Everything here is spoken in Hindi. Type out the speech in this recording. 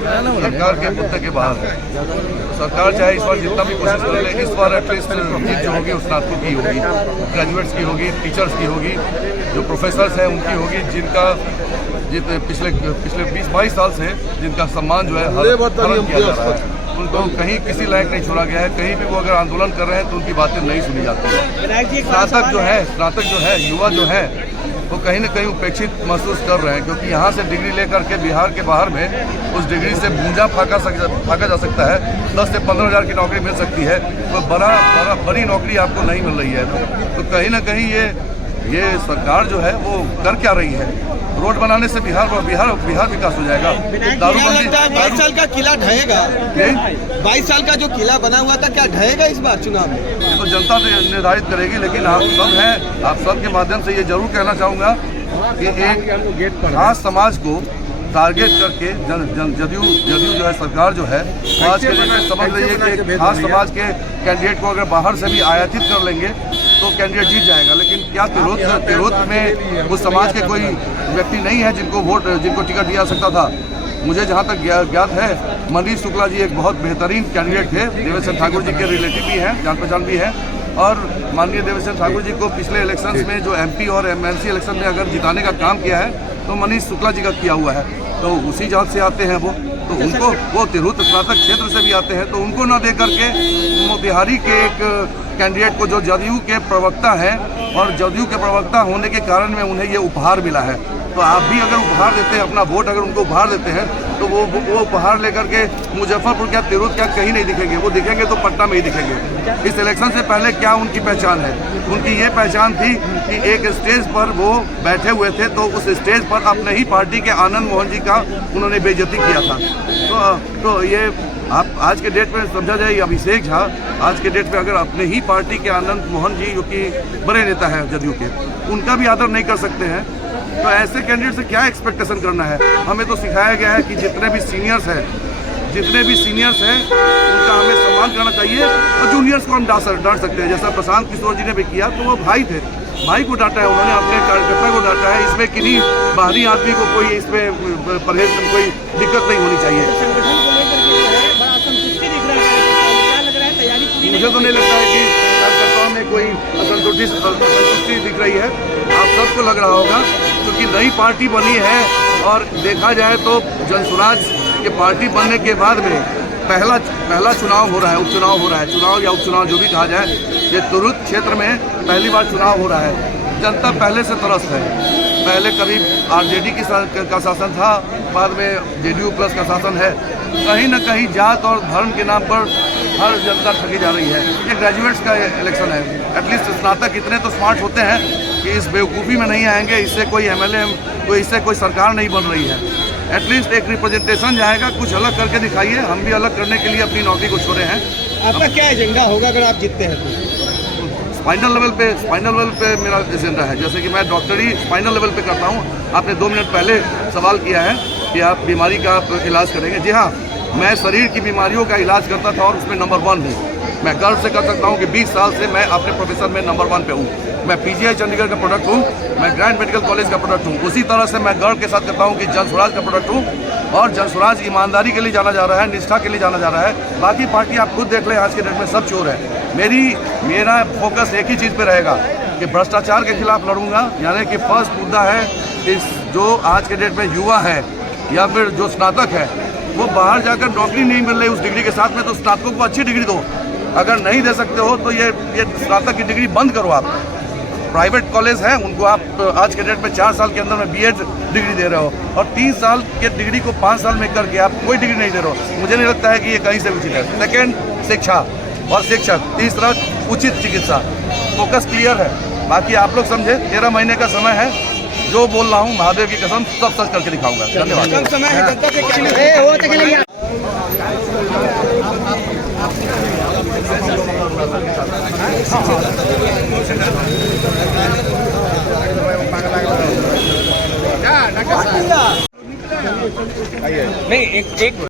सरकार के मुद्दे के बाहर है। सरकार चाहे इस बार जितना भी कोशिश कर ले, इस बार एटलीस्ट जीत जो होगी स्नातकों की होगी, ग्रेजुएट्स की होगी, टीचर्स की होगी, जो प्रोफेसर्स हैं उनकी होगी, जिनका पिछले 20-22 साल से जिनका सम्मान जो है हरण किया जा रहा है। उनको कहीं किसी लायक नहीं छोड़ा गया है। कहीं भी वो अगर आंदोलन कर रहे हैं तो उनकी बातें नहीं सुनी जाती है। स्नातक जो है युवा जो है वो कहीं न कहीं उपेक्षित महसूस कर रहे हैं, क्योंकि यहाँ से डिग्री लेकर के बिहार के बाहर में उस डिग्री से भूंजा फाका जा सकता है। 10 से 15 हज़ार की नौकरी मिल सकती है, तो बड़ी नौकरी आपको नहीं मिल रही है। तो कहीं न कहीं ये सरकार जो है वो कर क्या रही है? रोड बनाने से बिहार विकास हो जाएगा। दारूबंदी 22 साल का किला ढहेगा। 22 साल का जो किला बना हुआ था क्या ढहेगा इस बार चुनाव में? ये तो जनता निर्धारित करेगी, लेकिन आप सब हैं, आप सब के माध्यम से ये जरूर कहना चाहूँगा कि एक खास समाज को टारगेट करके जदयू जो है सरकार जो है आज के डेट में समझ लीजिए कि खास समाज के कैंडिडेट को अगर बाहर से भी आयातित कर लेंगे तो कैंडिडेट जीत जाएगा। लेकिन क्या तिरहुत में उस समाज के कोई व्यक्ति नहीं है जिनको टिकट दिया सकता था? मुझे जहाँ तक ज्ञात है, मनीष शुक्ला जी एक बहुत बेहतरीन कैंडिडेट थे, देवेश ठाकुर जी के रिलेटिव भी हैं, जान पहचान भी है। और माननीय देवेश ठाकुर जी को पिछले इलेक्शंस में जो MP और MLC इलेक्शन में अगर जिताने का काम किया है तो मनीष शुक्ला जी का किया हुआ है। तो उसी जात से आते हैं तो उनको वो तिरहुत स्नातक क्षेत्र से भी आते हैं, तो उनको न दे करके मोतिहारी के एक कैंडिडेट को जो जदयू के प्रवक्ता हैं और जदयू के प्रवक्ता होने के कारण में उन्हें ये उपहार मिला है। तो आप भी अगर उपहार देते हैं, अपना वोट अगर उनको उपहार देते हैं, तो वो उपहार लेकर के मुजफ्फरपुर क्या तिरहुत क्या कहीं नहीं दिखेंगे। वो दिखेंगे तो पटना में ही दिखेंगे। इस इलेक्शन से पहले क्या उनकी पहचान है? उनकी ये पहचान थी कि एक स्टेज पर वो बैठे हुए थे, तो उस स्टेज पर अपने ही पार्टी के आनंद मोहन जी का उन्होंने बेइज्जती किया था। तो ये आप आज के डेट में समझा जाए, अभिषेक झा आज के डेट में अगर अपने ही पार्टी के आनंद मोहन जी जो कि बड़े नेता हैं जदयू के, उनका भी आदर नहीं कर सकते हैं, तो ऐसे कैंडिडेट से क्या एक्सपेक्टेशन करना है? हमें तो सिखाया गया है कि जितने भी सीनियर्स हैं उनका हमें सम्मान करना चाहिए, और जूनियर्स को हम डांट सकते हैं। जैसा प्रशांत किशोर जी ने भी किया, तो वो भाई थे, भाई को डांटा है उन्होंने, अपने कार्यकर्ता को डांटा है। इसमें किन्हीं बाहरी आदमी को कोई इसमें परहेज कोई दिक्कत नहीं होनी चाहिए। मुझे तो नहीं लगता है कि कार्यकर्ताओं में कोई असंतुष्टि दिख रही है। आप सबको लग रहा होगा, क्योंकि नई पार्टी बनी है और देखा जाए तो जनसुराज के पार्टी बनने के बाद में पहला चुनाव हो रहा है, उपचुनाव हो रहा है, चुनाव या उपचुनाव जो भी कहा जाए, ये तिरहुत क्षेत्र में पहली बार चुनाव हो रहा है। जनता पहले से त्रस्त है। पहले कभी RJD का शासन था, बाद में JDU प्लस का शासन है। कहीं न कहीं जात और धर्म के नाम पर हर जनता ठगी जा रही है। ये ग्रेजुएट्स का इलेक्शन है। एटलीस्ट स्नातक इतने तो स्मार्ट होते हैं कि इस बेवकूफ़ी में नहीं आएंगे, इससे कोई MLA इससे कोई सरकार नहीं बन रही है। एटलीस्ट एक रिप्रेजेंटेशन जाएगा, कुछ अलग करके दिखाइए। हम भी अलग करने के लिए अपनी नौकरी को छोड़े हैं। आपका क्या एजेंडा होगा अगर आप जीतते हैं तो? स्पाइनल लेवल पे मेरा एजेंडा है। जैसे कि मैं डॉक्टरी स्पाइनल लेवल पे करता हूँ। आपने 2 मिनट पहले सवाल किया है कि आप बीमारी का इलाज करेंगे। जी हाँ, मैं शरीर की बीमारियों का इलाज करता था और उसमें नंबर 1 हूँ। मैं गर्व से कर सकता हूँ कि 20 साल से मैं अपने प्रोफेशन में नंबर 1 पे हूँ। मैं PGI चंडीगढ़ का प्रोडक्ट हूँ, मैं ग्रैंड मेडिकल कॉलेज का प्रोडक्ट हूँ। उसी तरह से मैं गर्व के साथ कहता हूँ कि जनसुराज का प्रोडक्ट हूँ, और जनसुराज ईमानदारी के लिए जाना जा रहा है, निष्ठा के लिए जाना जा रहा है। बाकी पार्टी आप खुद देख लें, आज के डेट में सब चोर है। मेरा फोकस एक ही चीज़ पे रहेगा कि भ्रष्टाचार के खिलाफ लड़ूंगा। यानी कि फर्स्ट मुद्दा है इस जो आज के डेट में युवा है या फिर जो स्नातक है, वो बाहर जाकर नौकरी नहीं मिल रही उस डिग्री के साथ में, तो स्नातकों को अच्छी डिग्री दो। अगर नहीं दे सकते हो तो ये स्नातक की डिग्री बंद करो। आप प्राइवेट कॉलेज हैं, उनको आप आज के डेट में 4 साल के अंदर में B.Ed डिग्री दे रहे हो, और 3 साल के डिग्री को 5 साल में करके आप कोई डिग्री नहीं दे रहे हो। मुझे नहीं लगता है कि ये कहीं से उचित है। सेकेंड, शिक्षा और शिक्षक। तीसरा, उचित चिकित्सा। फोकस क्लियर है। बाकी आप लोग समझे, 13 महीने का समय है। जो बोल रहा हूँ महादेव की कसम सब सच करके दिखाऊंगा। धन्यवाद। कम समय है, जनता से नहीं एक